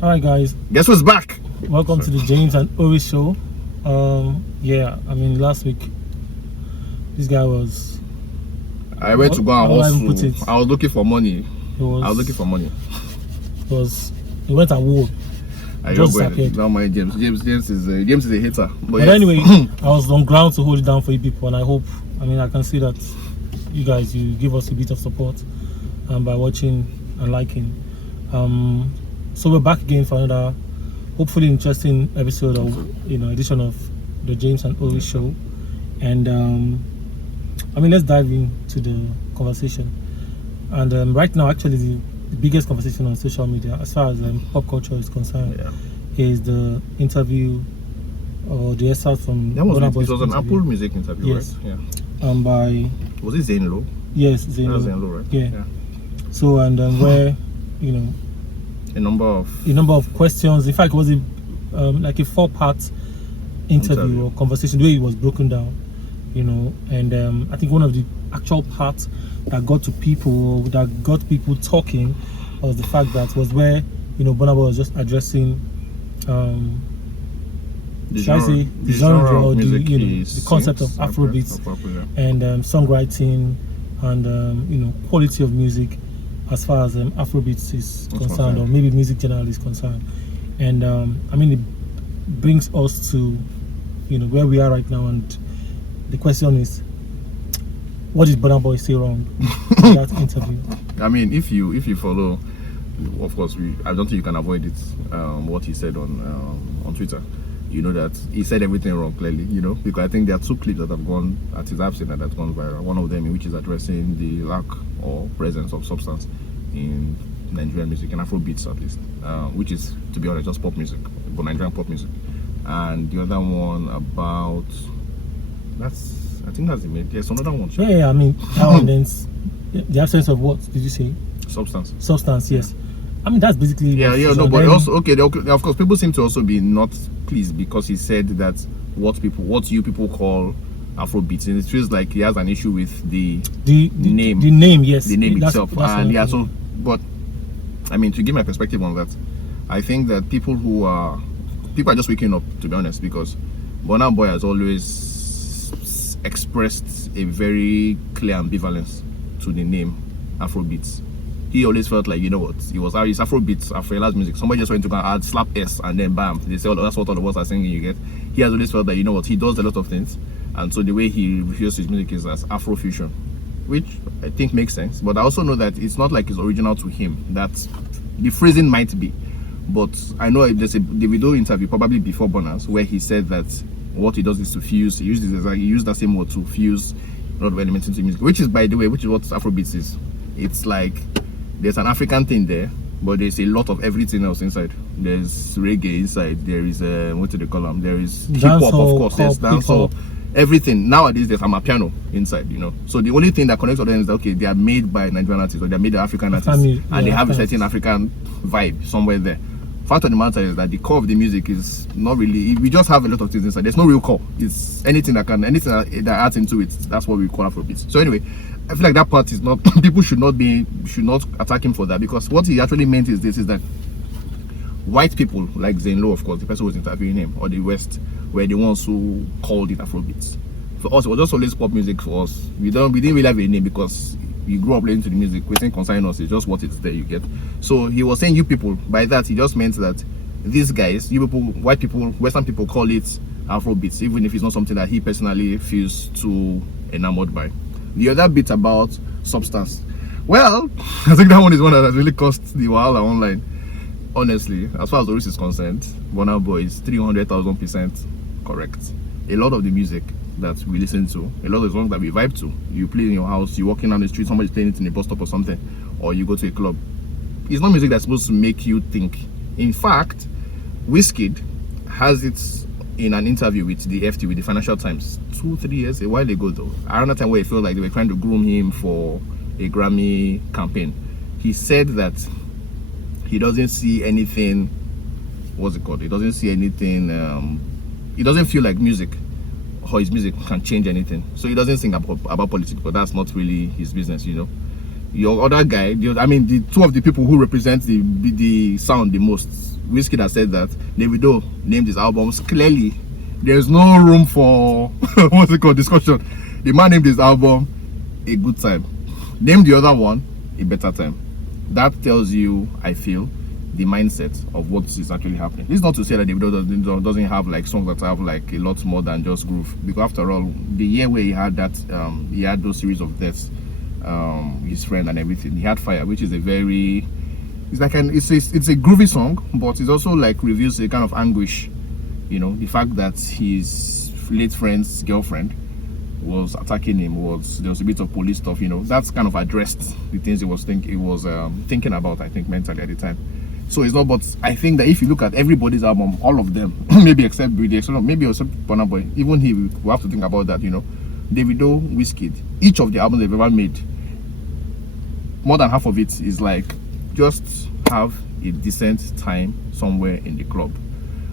All right, guys. Guess who's back? Welcome to the James and Oris show. Last week this guy was. I went to go and hustle. I was looking for money. He went at war. I just disappeared. Now my James is a hater. But anyway, I was on ground to hold it down for you people, and I hope. I can see that you guys give us a bit of support by watching and liking. So we're back again for another hopefully interesting episode of edition of the James and Oris show. And let's dive into the conversation. And right now, actually, the biggest conversation on social media as far as pop culture is concerned is the interview or the excerpt from Burna Boy's interview. It was an Apple Music interview, yes. Right? Yeah. By was it Zane Lowe? Yes, Zane Lowe. Zane Lowe, right? Yeah. So where a number of questions. In fact, it was like a 4-part interview or conversation, the way it was broken down, and I think one of the actual parts that got people talking was the fact that was where Burna Boy was just addressing the genre or the concept of Afrobeats and songwriting and quality of music as far as Afrobeats is concerned, or maybe music generally is concerned. And it brings us to where we are right now, and the question is, what did Burna Boy say wrong in that interview? If you follow, of course, I don't think you can avoid it. What he said on Twitter, that he said everything wrong clearly. Because I think there are 2 clips that have gone at his absence and that's gone viral. One of them, which is addressing the lack or presence of substance in Nigerian music, and Afrobeats at least, which is, to be honest, just pop music, but Nigerian pop music. And the other one about I think that's the main. There's another one. Yeah. That one then, the absence of what did you say? Substance, yes. That's basically. But also of course, people seem to also be not pleased because he said that what you people call Afrobeats, and it feels like he has an issue with the name. The name, yes. The name itself, but to give my perspective on that, I think that people are just waking up, to be honest, because Burna Boy has always expressed a very clear ambivalence to the name Afrobeats. He always felt like, it's Afrobeats, Afroela's music. Somebody just went to go and add slap S and then bam, they say, that's what all of us are singing, you get. He has always felt that, he does a lot of things. And so the way he refers to his music is as Afrofusion, which I think makes sense. But I also know that it's not like it's original to him. That the phrasing might be. But I know there's a Davido interview, probably before Burna's, where he said that what he does is to fuse. He used that same word to fuse a lot of elements into music, which is, by the way, what Afrobeats is. It's like there's an African thing there, but there's a lot of everything else inside. There's reggae inside. There is what do they call them? There is hip hop, of course. There's dancehall. Everything nowadays there's a piano inside, So the only thing that connects all them is that they are made by Nigerian artists, or they are made by African artists, and they have a certain African vibe somewhere there. Fact of the matter is that the core of the music is not really. We just have a lot of things inside. There's no real core. It's anything that adds into it. That's what we call Afrobeats. So anyway, I feel like that part is not. People should not attack him for that, because what he actually meant is that white people like Zane Lowe, of course, the person who was interviewing him, or the West, were the ones who called it Afrobeats. For us, it was just always pop music. For us, we didn't really have a name because we grew up listening to the music. We think concerning us, it's just what it's there, you get. So he was saying you people. By that, he just meant that these guys, you people, white people, Western people, call it Afrobeats, even if it's not something that he personally feels too enamored by. The other bit about substance, well, I think that one is one that has really cost the wahala online. Honestly, as far as Oris is concerned, Burna Boy is 300,000% correct. A lot of the music that we listen to, a lot of the songs that we vibe to, you play in your house, you're walking down the street, somebody's playing it in a bus stop or something, or you go to a club. It's not music that's supposed to make you think. In fact, Wizkid has it in an interview with the FT, with the Financial Times, 2-3 years, a while ago though, around that time where he felt like they were trying to groom him for a Grammy campaign. He said that he doesn't see anything, he doesn't see anything, he doesn't feel like music or his music can change anything. So he doesn't think about politics, but that's not really his business, Your other guy, I mean, the two of the people who represent the sound the most, Wizkid has said that Davido named his albums clearly. There's no room for what's it called, discussion. The man named his album A Good Time. Name the other one A Better Time. That tells you, I feel, the mindset of what is actually happening. This is not to say that Davido doesn't have like songs that have like a lot more than just groove, because after all, the year where he had that, he had those series of deaths, his friend and everything, he had Fire, which is a very, it's like it's a groovy song, but it also like reveals a kind of anguish, you know, the fact that his late friend's girlfriend was attacking him, there was a bit of police stuff, you know. That's kind of addressed the things he was thinking about, I think, mentally at the time. So it's not, but I think that if you look at everybody's album, all of them, maybe except Burna Boy, even he will have to think about that, you know. Davido, Wizkid, each of the albums they've ever made, more than half of it is like just have a decent time somewhere in the club.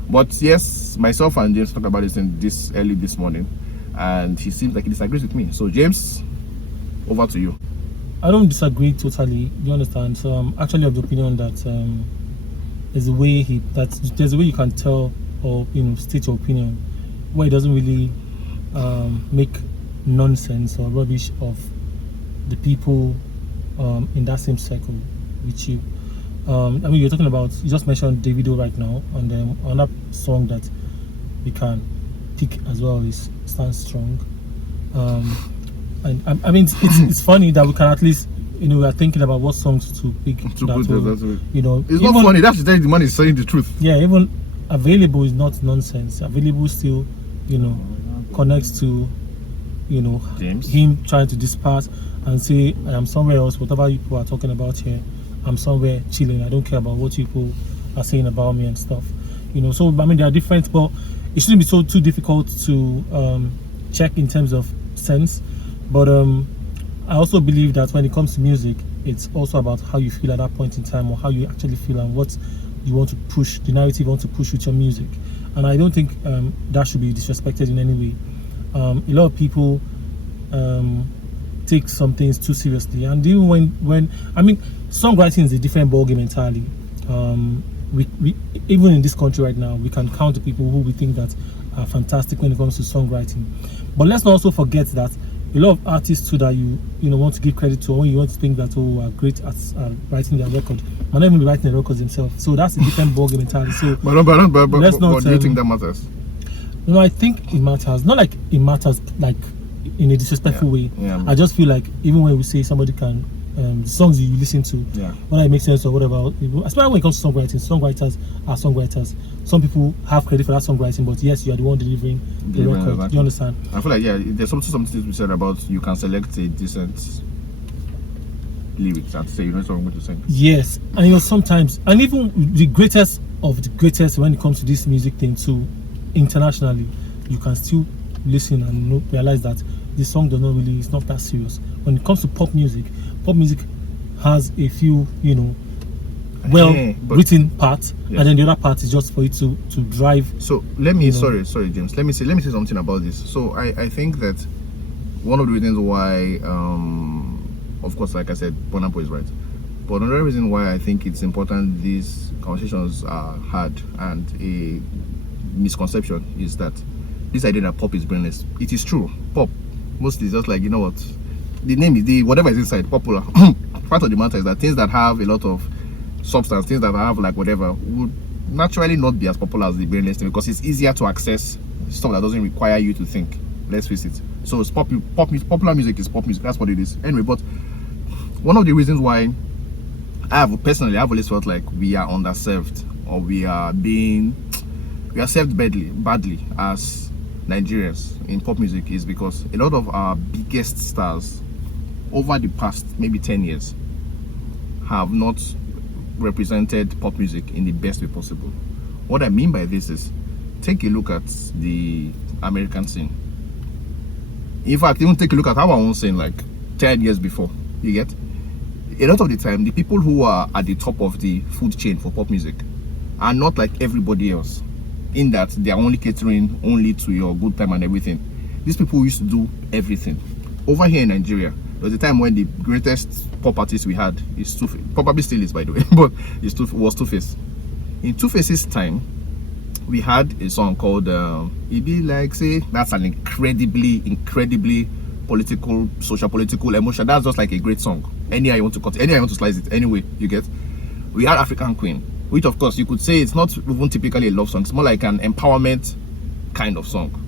But yes, myself and James talked about this early this morning, and he seems like he disagrees with me. So James, over to you. I don't disagree totally. You understand? So I'm actually of the opinion that there's a way you can tell or, you know, state your opinion where it doesn't really make nonsense or rubbish of the people in that same circle with you. I mean, you're talking about, you just mentioned Davido right now, and then another song that we can pick as well is Stand Strong. And I mean, it's funny that we can at least, you know, we are thinking about what songs to pick. You know, it's not funny. That's the man is saying the truth. Yeah, even Available is not nonsense. Available still, you know, connects to, you know, James, him trying to disperse and say, I am somewhere else. Whatever people are talking about here, I'm somewhere chilling. I don't care about what people are saying about me and stuff. You know, so I mean, they are different, but it shouldn't be too difficult to check in terms of sense. But I also believe that when it comes to music, it's also about how you feel at that point in time, or how you actually feel and what you want to push, the narrative you want to push with your music. And I don't think that should be disrespected in any way. A lot of people take some things too seriously, and even when I mean, songwriting is a different ballgame entirely. We even in this country right now, we can count the people who we think that are fantastic when it comes to songwriting. But let's not also forget that a lot of artists too that you know want to give credit to, or when you want to think that are great at writing their record, might not even be writing the records themselves. So that's a different ballgame entirely. So but do you think that matters? No, I think it matters. Not like it matters like in a disrespectful way. Yeah, I just feel like even when we say somebody can songs you listen to, whether it makes sense or whatever, especially when it comes to songwriting, songwriters are songwriters. Some people have credit for that songwriting, but yes, you are the one delivering the record. Exactly. Do you understand? I feel like, yeah, there's something to be said about you can select a decent lyrics and say, you know, what I'm going to sing. Yes, and you know, sometimes, and even the greatest of the greatest when it comes to this music thing too, internationally, you can still listen and realize that the song does not really, it's not that serious. When it comes to pop music has a few, you know, written parts, and then the other part is just for it to drive. So let me, sorry James, let me say something about this. So I think that one of the reasons why, of course, like I said, Burna Boy is right, but another reason why I think it's important these conversations are had, and a misconception is that this idea that pop is brainless. It is true, pop mostly is just like, you know what, the name is whatever is inside, popular. Part of the matter is that things that have a lot of substance, things that have like whatever, would naturally not be as popular as the brainless thing, because it's easier to access stuff that doesn't require you to think. Let's face it. So it's popular music is pop music. That's what it is. Anyway, but one of the reasons why I've always felt like we are underserved, or we are served badly as Nigerians in pop music, is because a lot of our biggest stars over the past maybe 10 years have not represented pop music in the best way possible. What I mean by this is, take a look at the American scene. In fact, even take a look at our own scene like 10 years before. You get? A lot of the time, the people who are at the top of the food chain for pop music are not like everybody else, in that they are only catering only to your good time and everything. These people used to do everything. Over here in Nigeria, was a time when the greatest pop artist we had is Two-Face. Probably still is, by the way, but was Two-Face. In Two-Face's time, we had a song called "It Be Like Say." That's an incredibly political, social, political, emotional. That's just like a great song. Anywhere you want to cut, anywhere you want to slice it, anyway, you get. We had African Queen, which of course you could say it's not even typically a love song. It's more like an empowerment kind of song.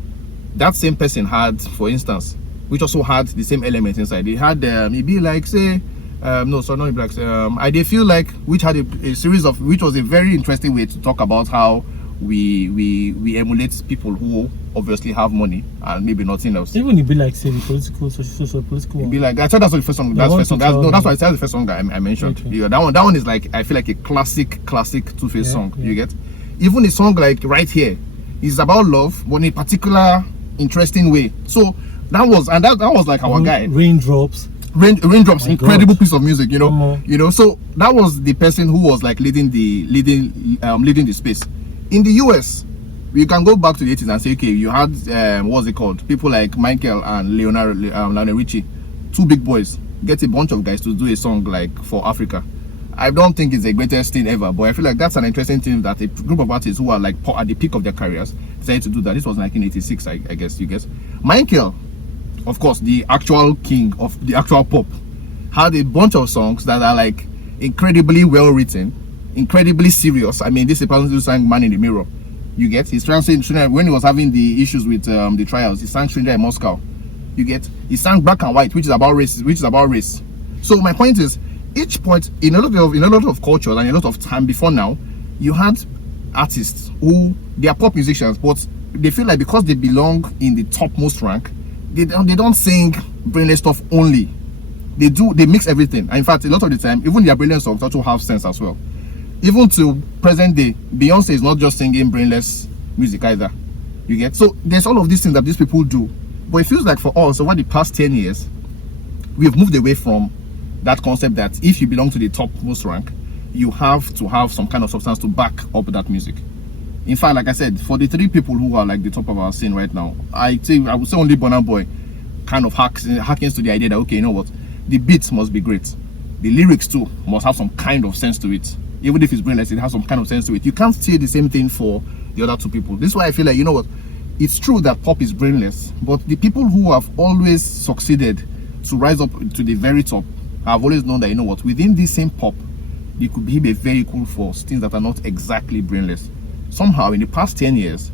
That same person had, for instance, which also had the same element inside. They had "It Be Like Say." No, sorry, not "It Be Like Say." I Dey Feel Like, which had a series of, which was a very interesting way to talk about how we emulate people who obviously have money and maybe nothing else. Even It Be Like Say, the political, social, political one. It Be Like, I thought that's the first song. That's the first song. That's why I said the first song I mentioned. Okay. Yeah, that one is like, I feel like a classic Two-Face song. Yeah. You get? Even a song like Right Here is about love, but in a particular interesting way. So that was like our guy. Raindrops. Raindrops, My incredible God. piece of music, you know. You know, so that was the person who was like leading the space. In the US, we can go back to the 80s and say, okay, you had what's it called? People like Michael and Lionel Richie, two big boys, get a bunch of guys to do a song like for Africa. I don't think it's the greatest thing ever, but I feel like that's an interesting thing that a group of artists who are like at the peak of their careers decided to do that. This was 1986, I guess, you guess. Michael, of course, the actual king of the actual pop, had a bunch of songs that are like incredibly well written, incredibly serious. I mean, this is a person who sang "Man in the Mirror." You get? He's trying to say, when he was having the issues with the trials, he sang "Stranger in Moscow." You get? He sang "Black and White," which is about race. So my point is, each point in a lot of cultures and a lot of time before now, you had artists who they are pop musicians, but they feel like because they belong in the topmost rank, they don't sing brainless stuff only. They mix everything. And in fact, a lot of the time, even their brilliant songs also have sense as well. Even to present day, Beyonce is not just singing brainless music either. You get? So there's all of these things that these people do. But it feels like for us, over the past 10 years, we have moved away from that concept that if you belong to the topmost rank, you have to have some kind of substance to back up that music. In fact, like I said, for the three people who are like the top of our scene right now, I would say only Burna Boy kind of harkens to the idea that, okay, you know what, the beats must be great. The lyrics too must have some kind of sense to it. Even if it's brainless, it has some kind of sense to it. You can't say the same thing for the other two people. This is why I feel like, you know what, it's true that pop is brainless, but the people who have always succeeded to rise up to the very top have always known that, you know what, within this same pop, they could be a very cool force, things that are not exactly brainless. Somehow, in the past 10 years,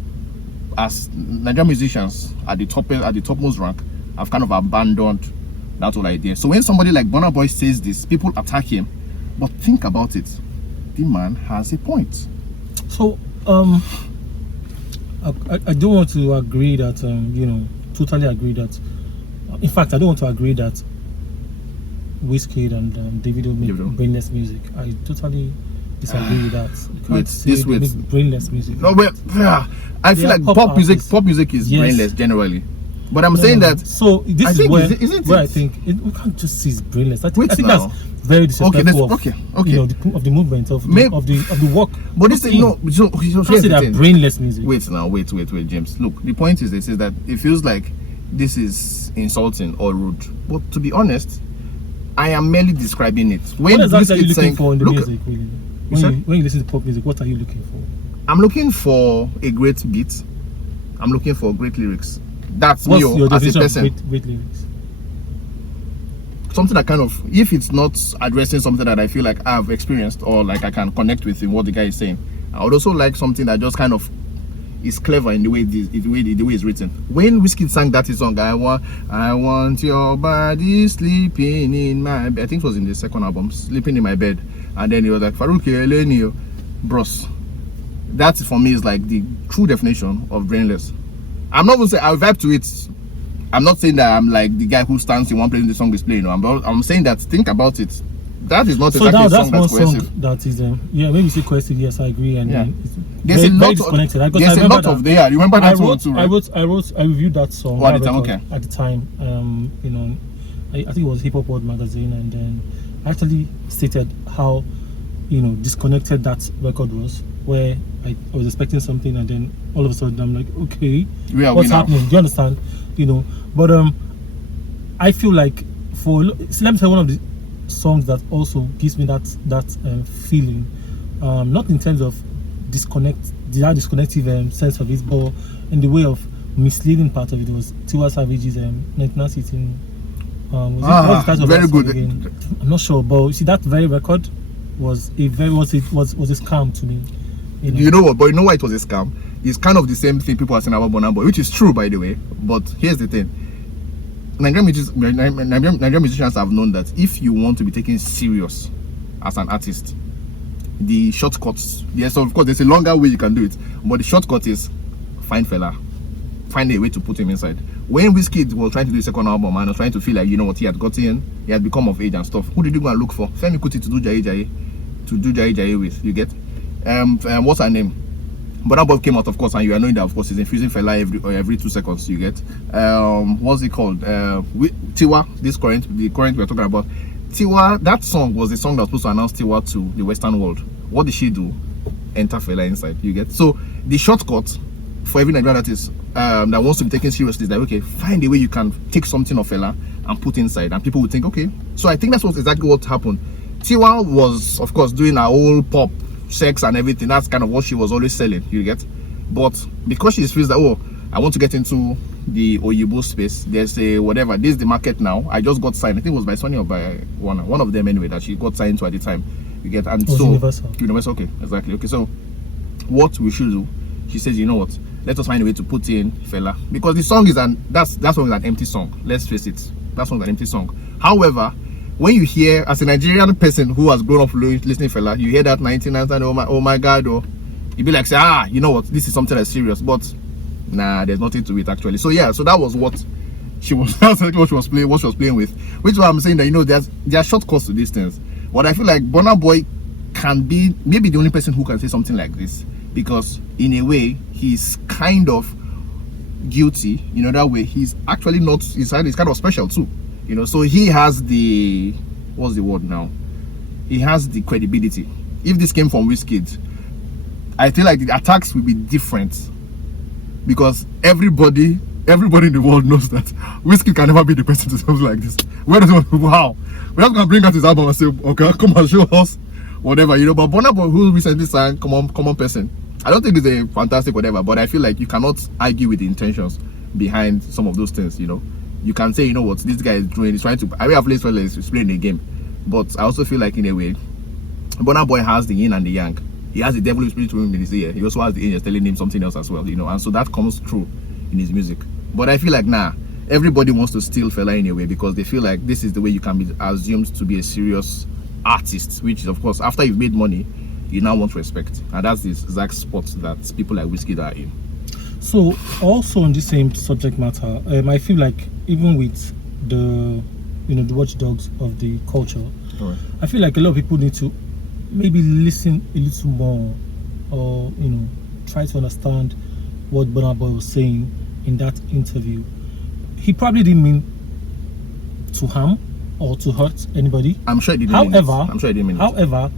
as Nigerian musicians at the topmost rank, have kind of abandoned that whole idea. So when somebody like Burna Boy says this, people attack him. But think about it, the man has a point. So I don't want to agree that totally agree that. In fact, I don't want to agree that Wizkid and Davido make brainless music. I totally disagree with that. You can't make brainless music. No, but I feel like pop music is brainless generally. But I'm saying that. So this is where I think we can't just see it's brainless. I think that's very disrespectful of the movement of the work. But this thing, no. So can't say that brainless music. Wait, James. Look, the point is this: is that it feels like this is insulting or rude. But to be honest, I am merely describing it. What exactly are you looking for in the music, really? When you listen to pop music, what are you looking for? I'm looking for a great beat. I'm looking for great lyrics. That's me as a person. Great lyrics. Something that kind of, if it's not addressing something that I feel like I've experienced or like I can connect with in what the guy is saying, I would also like something that just kind of is clever in the way it's written. When Wizkid sang that song, I want your body sleeping in my bed. I think it was in the second album, Sleeping in My Bed. And then he was like, Farouk Elenio, bros. That for me is like the true definition of brainless. I'm not going to say I vibe to it. I'm not saying that I'm like the guy who stands in one place and the song is playing. I'm saying that, think about it. That is not exactly a song that's cohesive. That is maybe you say cohesive. Yes, I agree. And there's a lot of there. You remember that one too, right? I reviewed that song. At the time, okay. At the time, I think it was Hip Hop World magazine, and then I actually stated how disconnected that record was, where I was expecting something, and then all of a sudden I'm like, okay, what's happening? Do you understand? But I feel like let me say one of the songs that also gives me that feeling, not in terms of disconnective sense of it, but in the way of misleading part of it was Tiwa Savage's 1918. What's the title of very that song good. again? I'm not sure, but you see that very record was a scam to me. You know what? But you know why it was a scam? It's kind of the same thing people are saying about Burna Boy, which is true, by the way. But here's the thing: Nigerian musicians have known that if you want to be taken serious as an artist, the shortcuts. Yes, of course, there's a longer way you can do it, but the shortcut is find fella, find a way to put him inside. When Wizkid was trying to do his second album and was trying to feel like, you know what, he had gotten, he had become of age and stuff, who did you go and look for? Femi Kuti to do Jai Jai with, you get? What's her name? Burna Boy came out, of course, and you are knowing that, of course, he's infusing fella every 2 seconds, you get? What's it called? Tiwa, the current we're talking about. Tiwa, that song was the song that was supposed to announce Tiwa to the Western world. What did she do? Enter fella inside, you get? So the shortcut for every Nigerian artist that wants to be taken seriously is that, okay, find a way you can take something of fella and put inside, and people would think, okay. So I think that's exactly what happened. Tiwa was, of course, doing her whole pop, sex and everything. That's kind of what she was always selling, you get? But because she feels that, oh, I want to get into the Oyibo space, there's a whatever, this is the market now. I just got signed, I think it was by Sony or by one of them anyway, that she got signed to at the time, you get? And so Universal, okay, exactly. Okay, so what we should do, she says, you know what, let us find a way to put in fella, because the song is that song is an empty song. Let's face it, that song is an empty song. However, when you hear, as a Nigerian person who has grown up listening fella, you hear that 1999, oh my god, or you'd be like, say, you know what, this is something that's serious. But nah, there's nothing to it actually. So yeah, so that was what she was that's what she was playing with, which is why I'm saying that, you know, there are shortcuts to these things. But I feel like Burna Boy can be maybe the only person who can say something like this, because in a way he's kind of guilty, you know, that way he's actually not, he's kind of special too, you know. So he has the, what's the word now, he has the credibility. If this came from Wizkid, I feel like the attacks will be different, because everybody in the world knows that Wizkid can never be the person to do something like this. Where does how? We're not gonna bring out his album and say, okay, come and show us whatever, you know. But Burna Boy, who recently sang Common Person, I don't think it's a fantastic whatever, but I feel like you cannot argue with the intentions behind some of those things, you know. You can say, you know what, this guy is doing, he's trying to, I mean, I've played is playing the game, but I also feel like in a way, Burna Boy has the yin and the yang. He has the devil spirit to him in his ear. He also has the angels telling him something else as well, you know, and so that comes through in his music. But I feel like, nah, everybody wants to steal fella in a way, because they feel like this is the way you can be assumed to be a serious artist, which is, of course, after you've made money, you now want respect, and that's the exact spot that people like Wizkid are in. So also on the same subject matter, I feel like even with the, you know, the watchdogs of the culture, Right. I feel like a lot of people need to maybe listen a little more, or, you know, try to understand what Burna Boy was saying in that interview. He probably didn't mean to harm or to hurt anybody. I'm sure he didn't. I'm sure he didn't mean it. However,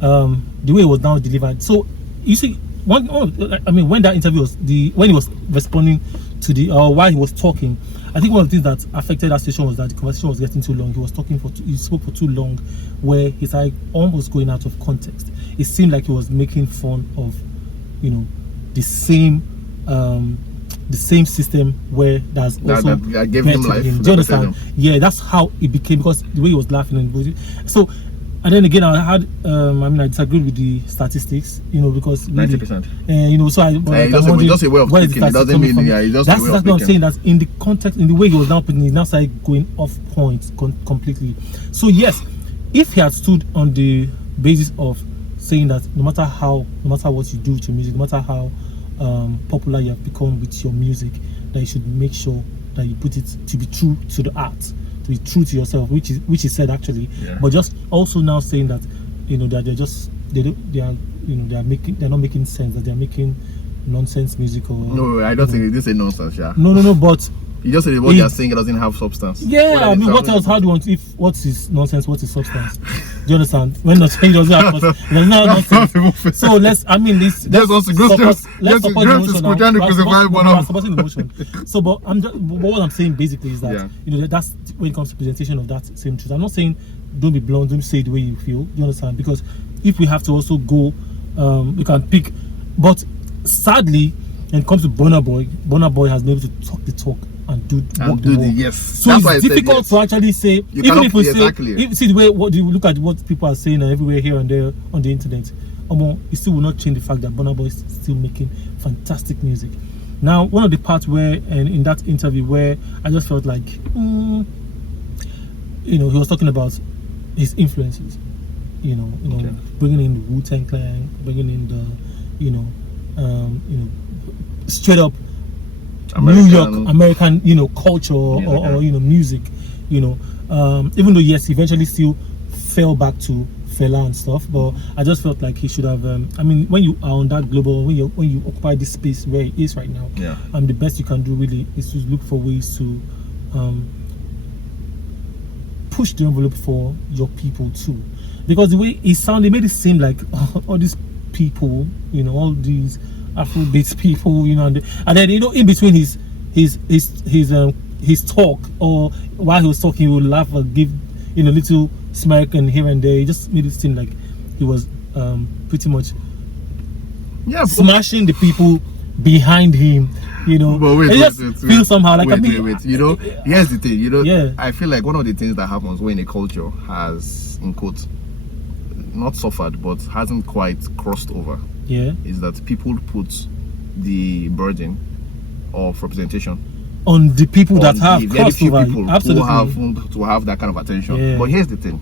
the way it was now delivered. So you see, when that interview was when he was responding to the while he was talking, I think one of the things that affected that station was that the conversation was getting too long. He spoke for too long, where he's like almost going out of context. It seemed like he was making fun of, you know, the same system where that's also that gave him life. Do you understand? Yeah, that's how it became, because the way he was laughing and so. And then again, I disagreed with the statistics, you know, because 90%. You know, so just a way of thinking. It doesn't mean just that's a way of what I'm saying. That in the context, in the way he was now putting, he now started going off point completely. So yes, if he had stood on the basis of saying that no matter what you do to music, no matter how popular you have become with your music, that you should make sure that you put it to be true to the art, to be true to yourself, which is said actually. Yeah. But just also now saying that, you know, that they're not making sense, that they're making nonsense music. Or no, I don't think this is nonsense. Yeah. No, but You just say what they're saying it doesn't have substance. Yeah, I mean, what else? How do you want? If what's his nonsense? What's his substance? Do you understand? When not saying doesn't have substance, there's no nonsense. So let's. I mean, let's support the emotion. We're supporting the emotion. So, but what I'm saying basically is that that's when it comes to presentation of that same truth. I'm not saying don't be blunt, don't say it the way you feel. Do you understand? Because if we have to also go, we can pick. But sadly, when it comes to Burna Boy has been able to talk the talk and do the walk. Yes. So that's it's difficult to actually say. Even if we say, see the way what you look at what people are saying everywhere here and there on the internet, it still will not change the fact that Burna Boy is still making fantastic music. Now, one of the parts where, and in that interview, where I just felt like, he was talking about his influences. Bringing in the Wu-Tang Clan, bringing in the, straight up New York American culture or music, even though yes, eventually still fell back to Fela and stuff, but I just felt like he should have I mean, when you are on that global, when you occupy this space where it is right now, the best you can do really is to look for ways to push the envelope for your people too, because the way it sounded, it made it seem like all these people, all these Afrobeats people, and then in between his talk, or while he was talking, he would laugh or give little smirk and here and there. It just made it seem like he was pretty much smashing the people behind him. But wait, feel somehow like wait. Here's the thing. I feel like one of the things that happens when a culture has, in quotes, not suffered but hasn't quite crossed over, is that people put the burden of representation on the people that have crossed over. Absolutely. To have that kind of attention. But here's the thing.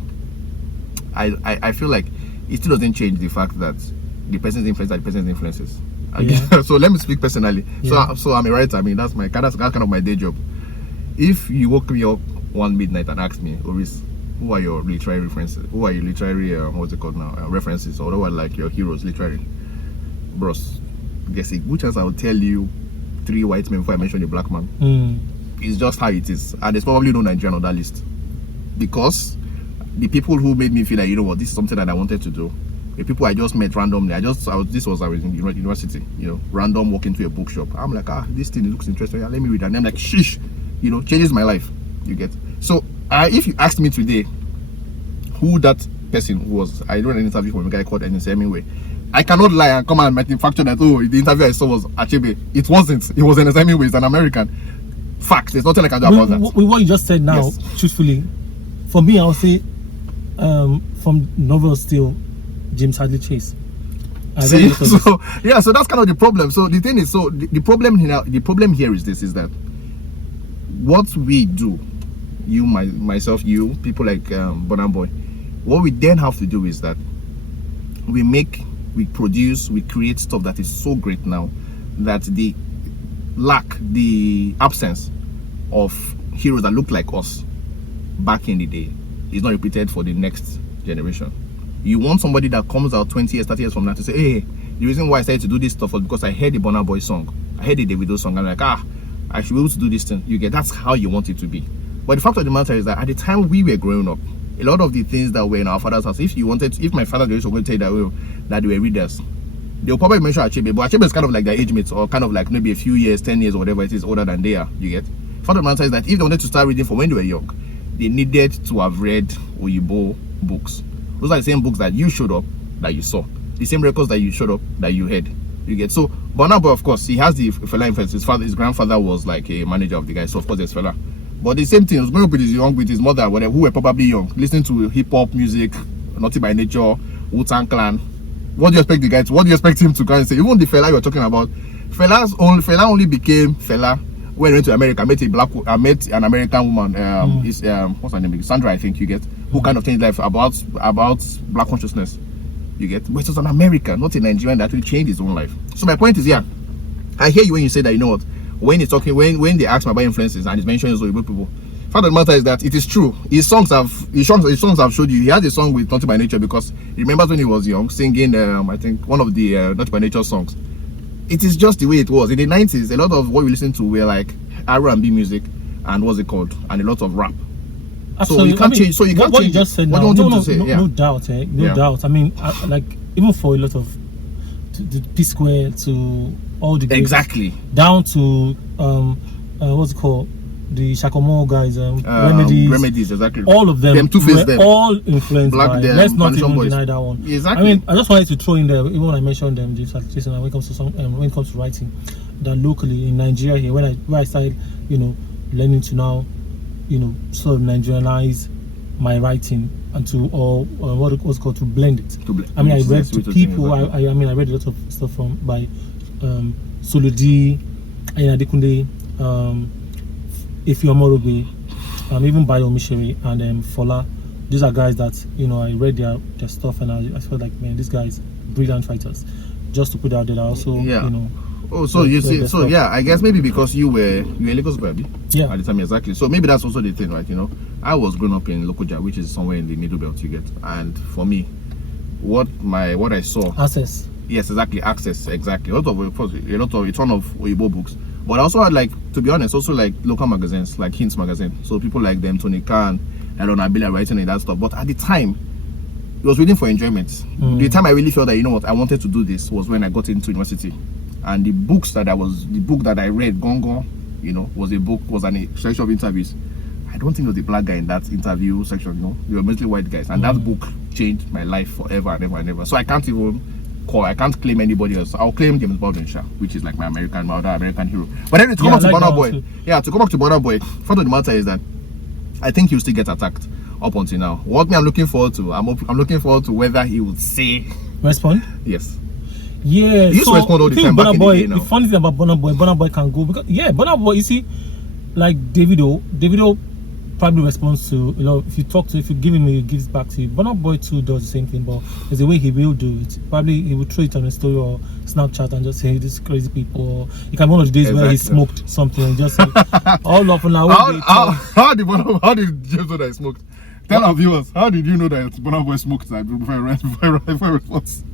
I feel like it still doesn't change the fact that the person's influence are the person's influences. So let me speak personally. So I'm a writer. I mean, that's kind of my day job. If you woke me up one midnight and asked me, Oris, who are your literary references? Who are your literary what's it called now? References, or what are like your heroes literary? Bros, guess a good chance I will tell you 3 white men before I mention a black man. It's just how it is, and there's probably no Nigerian on that list, because the people who made me feel like this is something that I wanted to do, the people I just met randomly. I was in university, random walking to a bookshop. I'm like, this thing looks interesting. Let me read, and I'm like, sheesh, changes my life. You get. So if you asked me today who that person was, I did an interview from a guy called Ernest Hemingway. I cannot lie and come and manufacture that, the interview I saw was Achebe. It wasn't. It was Ernest Hemingway. It's an American. Fact. There's nothing I can do about that. With what you just said now, truthfully, for me, I would say from novels still, James Hadley Chase. So that's kind of the problem. So the thing is, the problem here is this: is that what we do, you, myself, you, people like Burna Boy, what we then have to do is that we produce, we create stuff that is so great now that the absence of heroes that look like us back in the day is not repeated for the next generation. You want somebody that comes out 20 years, 30 years from now to say, hey, the reason why I started to do this stuff was because I heard the Burna Boy song, I heard the Davido song, I'm like, I should be able to do this thing. That's how you want it to be. But the fact of the matter is that at the time we were growing up, a lot of the things that were in our father's house, if my father was going to tell you that they were readers, they'll probably mention Achebe, but Achebe is kind of like their age mates, or kind of like maybe a few years, 10 years or whatever it is, older than they are. You get. The fact of the matter is that if they wanted to start reading from when they were young, they needed to have read Oyibo books. Those are the same books that you showed up, that you saw, the same records that you showed up, that you heard. You get. So Burna Boy, of course, he has the Fela influence. His grandfather was like a manager of the guy, so of course there's Fela. But the same thing, he was growing up with his mother, whatever, who were probably young, listening to hip hop music, Naughty by Nature, Wu-Tang Clan. What do you expect the guy to? What do you expect him to kind of say? Even the Fela you're talking about, Fela only became Fela when he went to America. I met an American woman. What's her name? Sandra, I think you get, who kind of changed life about black consciousness. You get, but it was an American, not a Nigerian, that will change his own life. So my point is, I hear you when you say that. You know what? When he's talking, when they ask me about influences and he's mentioning those people, fact of the matter is that it is true. His songs have showed you. He had a song with Naughty by Nature because he remembers when he was young singing I think one of the Naughty by Nature songs. It is just the way it was in the 90s. A lot of what we listened to were like R&B music, and what's it called, and a lot of rap. Absolutely. So you can't change. So you can't what change. You just said what now, do you want to say? no doubt, no doubt. I mean, like even for a lot of the P Square to all the greats, Exactly. down to what's it called, the Shakomo guys, Remedies, exactly. all of them were all influenced Black by. them, Let's not even Boys. deny that one. Exactly. I mean, I just wanted to throw in there, even when I mentioned them, Jason, when it comes to when it comes to writing, that locally in Nigeria here, where I started, learning to now, sort of Nigerianize my writing and to what's called to blend it. I mean, I read to people. I mean, I read a lot of stuff by Solodi, Ayina Adekunle, Efi Omorobe, even by Omishere and Fola. These are guys that I read their stuff and I felt like, man, these guys brilliant fighters. Just to put out there, also Oh, so you see, so yeah, I guess maybe because you were in Lagos, baby. Yeah. At the time, exactly. So maybe that's also the thing, right? I was grown up in Lokoja, which is somewhere in the middle belt, you get. And for me, what I saw, access. Yes, exactly, access, exactly. A ton of Oyibo books, but I also had, like, to be honest, also like local magazines, like Hints magazine. So people like them, Tony Khan, Elon Abila writing in that stuff. But at the time, it was reading for enjoyment. The time I really felt that I wanted to do this was when I got into university. And the book that I read, Gongo, was a section of interviews. I don't think there was a black guy in that interview section, They were mostly white guys. And that book changed my life forever and ever and ever. So I can't claim anybody else. I'll claim James Baldwin, which is like my other American hero. But then to come back to Burna Boy, to come back to Burna Boy, fact of the matter is that I think he'll still get attacked up until now. What I'm looking forward to, I'm looking forward to whether he would say respond. Yes. Yeah, he used to respond all the time back in the day now. The funny thing about Burna Boy can go because Burna Boy, you see, like Davido probably responds to if you give him, he gives back to you. Burna Boy too does the same thing, but there's a way he will do it. Probably he will throw it on a story or Snapchat and just say these crazy people. It can be one of the days where he smoked something and just say all of now. How did James know that he smoked? Tell our viewers, how did you know that Burna Boy smoked before I respond?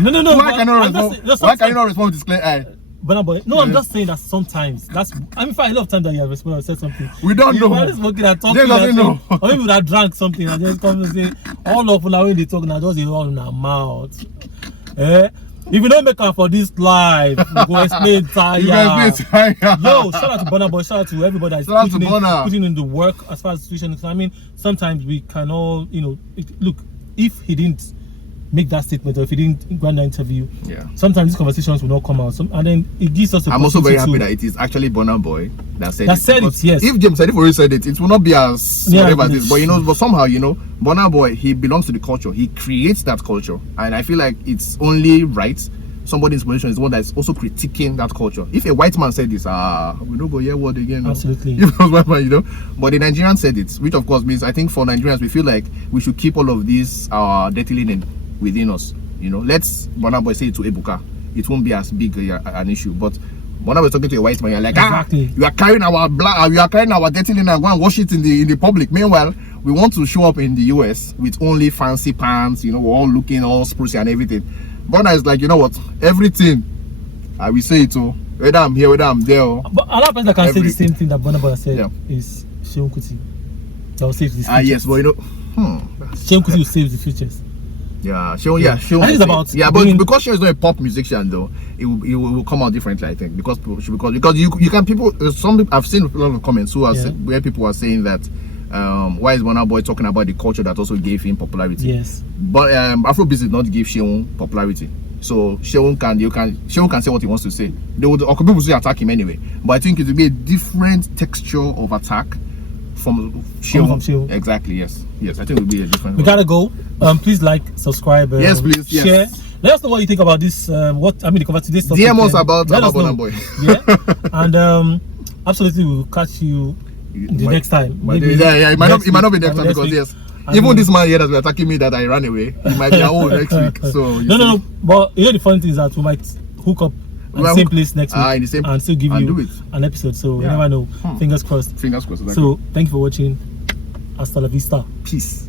No. Why can you not respond with this clear eye? Burna Boy. No, I'm just saying that sometimes. For a lot of times that you have responded or said something. We don't know. You're smoking and talking. Or maybe we have drank something and just come and say, all of when they talk now, just all in our mouth. If you don't make up for this live, we go explain tire. Yo, shout out to Burna Boy, shout out to everybody that's putting in the work as far as the situation is. I mean, sometimes we can all, look, if he didn't make that statement or if he didn't grant that interview, sometimes these conversations will not come out. And then it gives us I'm also very happy that it is actually Burna Boy that said it. Yes. If James said already said it will not be as whatever it is. But somehow, Burna Boy, he belongs to the culture. He creates that culture. And I feel like it's only right somebody's position is the one that's also critiquing that culture. If a white man said this, we don't go hear word again. Absolutely. If it was white man, But the Nigerian said it, which of course means I think for Nigerians we feel like we should keep all of these dirty linen within us. Let's Burna Boy say it to Ebuka. It won't be as big an issue. But Burna Boy talking to a white man, you're like, exactly. You are carrying our blood, you are carrying our dirty linen and go and wash it in the public. Meanwhile, we want to show up in the US with only fancy pants, we're all looking all sprucey and everything. Burna is like, everything I will say it to, whether I'm here, whether I'm there. But a lot of people can say the same thing that Burna Boy said is Seun Kuti. That will save the futures. Yes, but Seun Kuti will save the futures. Seun. I think about but because Seun is not a pop musician though, it will come out differently. I think because you can some people I've seen a lot of comments where people are saying that why is Burna Boy talking about the culture that also gave him popularity? Yes. But Afrobeats did not give Seun popularity. So Seun can say what he wants to say. People will still attack him anyway. But I think it will be a different texture of attack from Seun. Exactly, yes. I think it will be a different. We gotta go. Please like, subscribe, yes, please, share. Let us know what you think about this. The cover today's topic. DM us about Burna Boy. And absolutely, we'll catch you the next time. It might not be next time because even this man here that's been attacking me that I ran away, it might be our own next week. So no. But the funny thing is that we might hook up at the same place next week and still give you an episode. So you never know. Fingers crossed. Exactly. So thank you for watching. Hasta la vista. Peace.